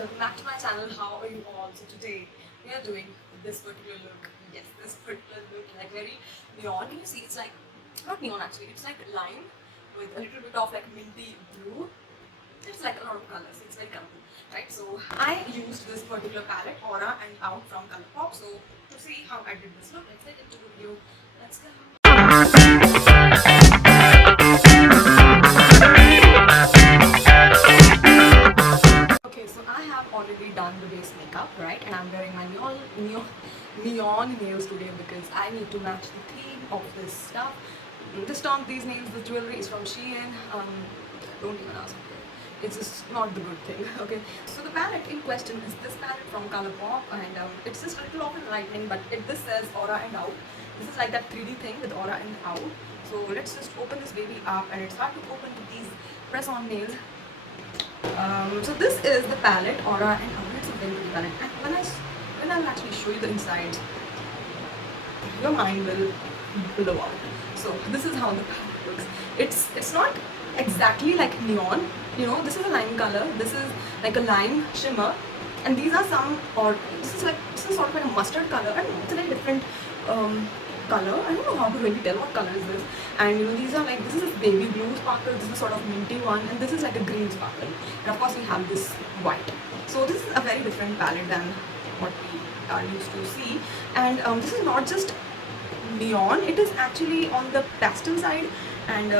welcome back to my channel. How are you all? So today we are doing this particular look. Yes, this particular look, like very neon. Can you see? It's like not neon actually. It's like lime with a little bit of like minty blue. It's like a lot of colors. It's very colorful, right? So I used this particular palette, Aura and Out from Colourpop. So to see how I did this look, let's get into the video. Let's go. Okay, so I have already done the base makeup, right? And I'm wearing my neon nails today because I need to match the theme of this stuff. This top, these nails, this jewelry is from Shein. Don't even ask me. It's just not the good thing, okay? So the palette in question is this palette from Colourpop, and it's just a little off in lightning, but this says Aura and Out. This is like that 3D thing with Aura and Out. So let's just open this baby up, and it's hard to open with these press-on nails. So this is the palette, Aura and Out. It's a very pretty palette. And when I'll actually show you the inside, your mind will blow out. So this is how the palette looks. It's not exactly like neon, you know. This is a lime color. This is like a lime shimmer, and these are this is sort of like a mustard color. I don't know. It's a very different color. I don't know how to really tell what color is this. And you know, these are like, this is a baby blue sparkle, this is sort of minty one, and this is like a green sparkle. And of course we have this white. So this is a very different palette than what we are used to see. And this is not just neon, it is actually on the pastel side. And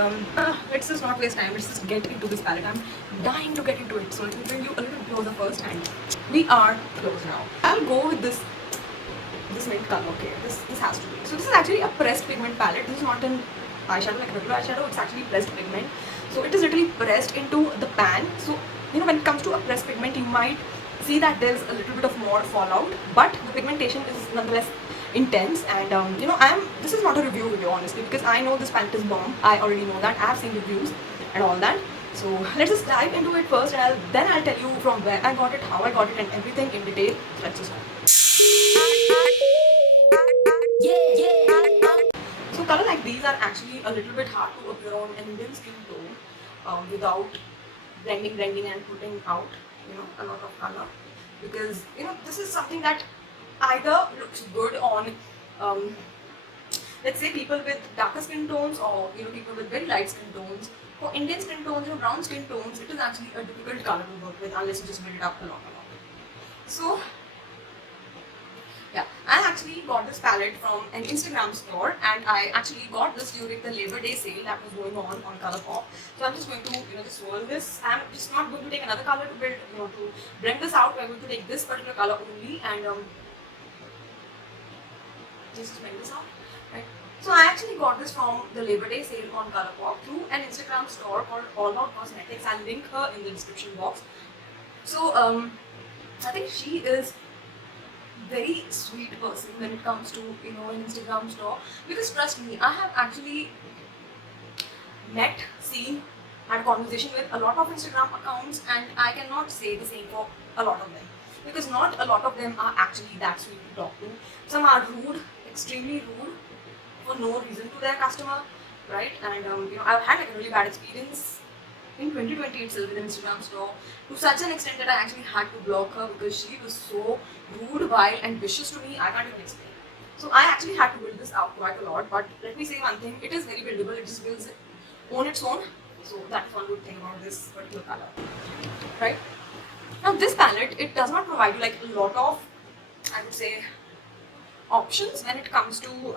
let's just not waste time, let's just get into this palette. I'm dying to get into it, so let me bring you a little closer first. And we are close now. I'll go with this mint color. Okay, this has to be. So this is actually a pressed pigment palette. This is not an eyeshadow like regular eyeshadow. It's actually pressed pigment. So it is literally pressed into the pan. So you know, when it comes to a pressed pigment, you might see that there's a little bit of more fallout, but the pigmentation is nonetheless intense. And you know, this is not a review video honestly, because I know this palette is bomb. I already know that. I have seen reviews and all that. So let's just dive into it first, and then I'll tell you from where I got it, how I got it, and everything in detail. So let's just go. So colors like these are actually a little bit hard to appear on an Indian skin tone without blending and putting out, you know, a lot of color, because you know, this is something that either looks good on let's say people with darker skin tones, or you know, people with very light skin tones. For Indian skin tones or brown skin tones, it is actually a difficult color to work with unless you just build it up a lot. So yeah, I actually got this palette from an Instagram store, and I actually got this during the Labor Day sale that was going on Colourpop. So I'm just going to, you know, just swirl this. I'm just not going to take another color to build, you know, to blend this out. We're going to take this particular color only, and just blend this out, right? So I actually got this from the Labor Day sale on Colourpop through an Instagram store called All Out Cosmetics. I'll link her in the description box. So I think she is very sweet person when it comes to, you know, an Instagram store, because trust me, I have actually had a conversation with a lot of Instagram accounts, and I cannot say the same for a lot of them, because not a lot of them are actually that sweet to talk to. Some are rude, extremely rude, for no reason to their customer, right? And you know, I've had like a really bad experience in 2020 itself with an Instagram store, to such an extent that I actually had to block her because she was so rude, vile and vicious to me. I can't even explain. So I actually had to build this out quite a lot, but let me say one thing, it is very buildable. It just builds it on its own. So that's one good thing about this particular color, right? Now this palette, it does not provide you like a lot of, I would say, options when it comes to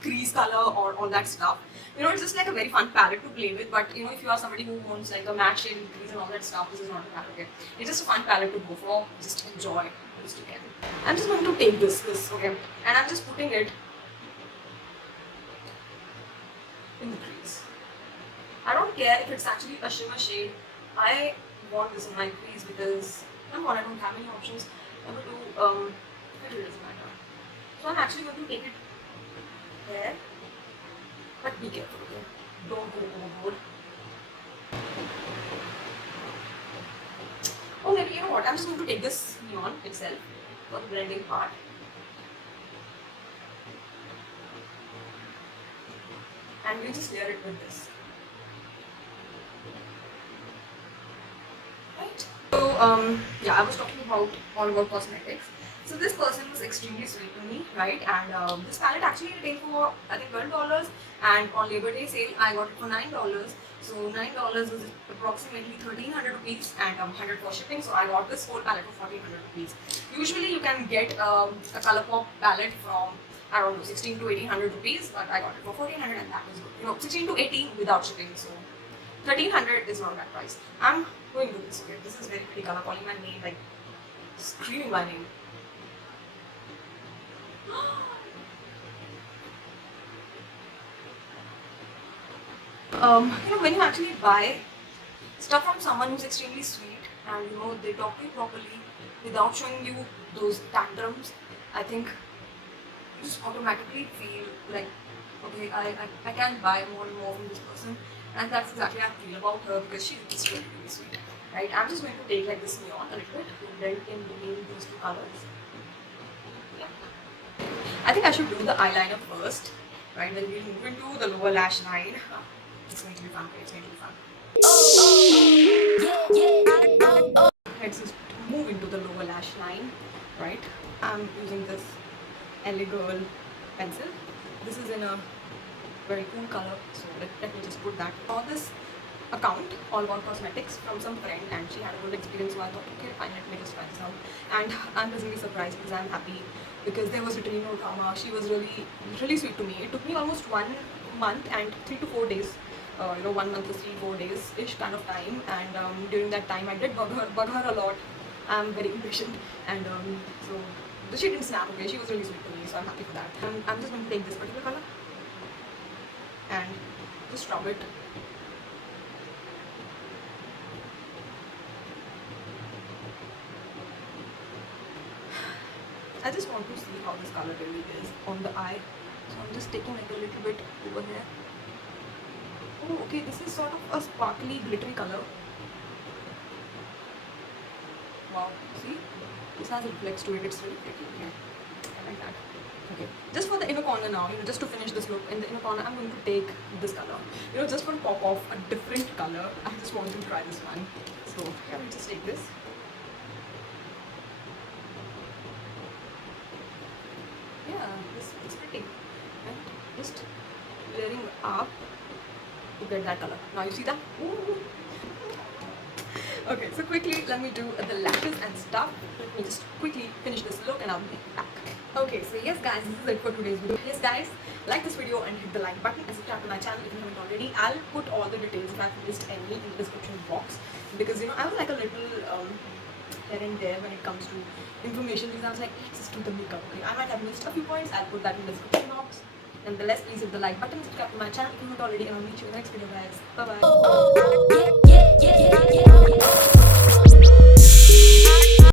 crease color or all that stuff. You know, it's just like a very fun palette to play with, but you know, if you are somebody who wants like a matte shade with crease and all that stuff, this is not a palette, okay? It's just a fun palette to go for. Just enjoy this you can. I'm just going to take this, okay? And I'm just putting it in the crease. I don't care if it's actually a shimmer shade. I want this in my crease because number one, I don't have any options. Number two, it doesn't matter. So I'm actually going to take it there, but be careful, okay? Don't go overboard. Oh, maybe, you know what, I'm just going to take this neon itself for the blending part. And we'll just layer it with this. Right? So yeah, I was talking about all about cosmetics. So this person was extremely sweet to me, right? And this palette actually retailed for I think $12, and on Labor Day sale I got it for $9. So $9 is approximately 1,300 rupees, and 100 for shipping. So I got this whole palette for 1,400 rupees. Usually you can get a Colourpop palette from around 16 to 1800 rupees, but I got it for 1,400, and that was good. 16 to 18 without shipping. So 1,300 is not that price. I'm going with this. Okay, this is very pretty color, calling my name, like screaming my name. When you actually buy stuff from someone who's extremely sweet, and they talk to you properly without showing you those tantrums, I think you just automatically feel like, okay, I can buy more and more from this person, and that's exactly how I feel about her, because she's just really, really sweet. Right, I'm just going to take like this neon a little bit to blend in between those two colors. Yeah. I think I should do the eyeliner first, right? Then we'll move into the lower lash line. It's going to be fun. It's going to be fun. Let's just move into the lower lash line, right? I'm using this LA Girl pencil. This is in a very cool color, so let me just put that on this account, All About Cosmetics, from some friend, and she had a good experience, so I thought, okay, fine, let me just try this out. And I'm pleasantly surprised because I'm happy, because there was literally no drama. She was really, really sweet to me. It took me almost 1 month and 3 to 4 days. 1 month is 3-4 days-ish kind of time, and during that time I did bug her a lot. I'm very impatient, and so she didn't snap, okay, she was really sweet to me, so I'm happy for that. I'm just going to take this particular color and just rub it. I just want to see how this color really is on the eye, so I'm just taking like a little bit over here. Oh, okay, this is sort of a sparkly, glittery color. Wow, see? This has a flex to it, it's really pretty. Okay, I like that. Okay, just for the inner corner now, just to finish this look, in the inner corner, I'm going to take this color. Just for pop off a different color, I just want to try this one. So, yeah, we'll just take this. Yeah, this is pretty. And just layering up to get that color. Now you see that? Ooh. Okay, so quickly let me do the lashes and stuff. Let me just quickly finish this look and I'll be back. Okay, so yes guys, this is it for today's video. Yes guys, like this video and hit the like button and subscribe to my channel if you haven't already. I'll put all the details if I've missed any in the description box, because I was like a little here and there when it comes to information, because I was like, let's just do the makeup. Okay, I might have missed a few points. I'll put that in the description box. Nonetheless, please hit the like button, subscribe to my channel if you haven't already, and I'll meet you in the next video guys. Bye bye.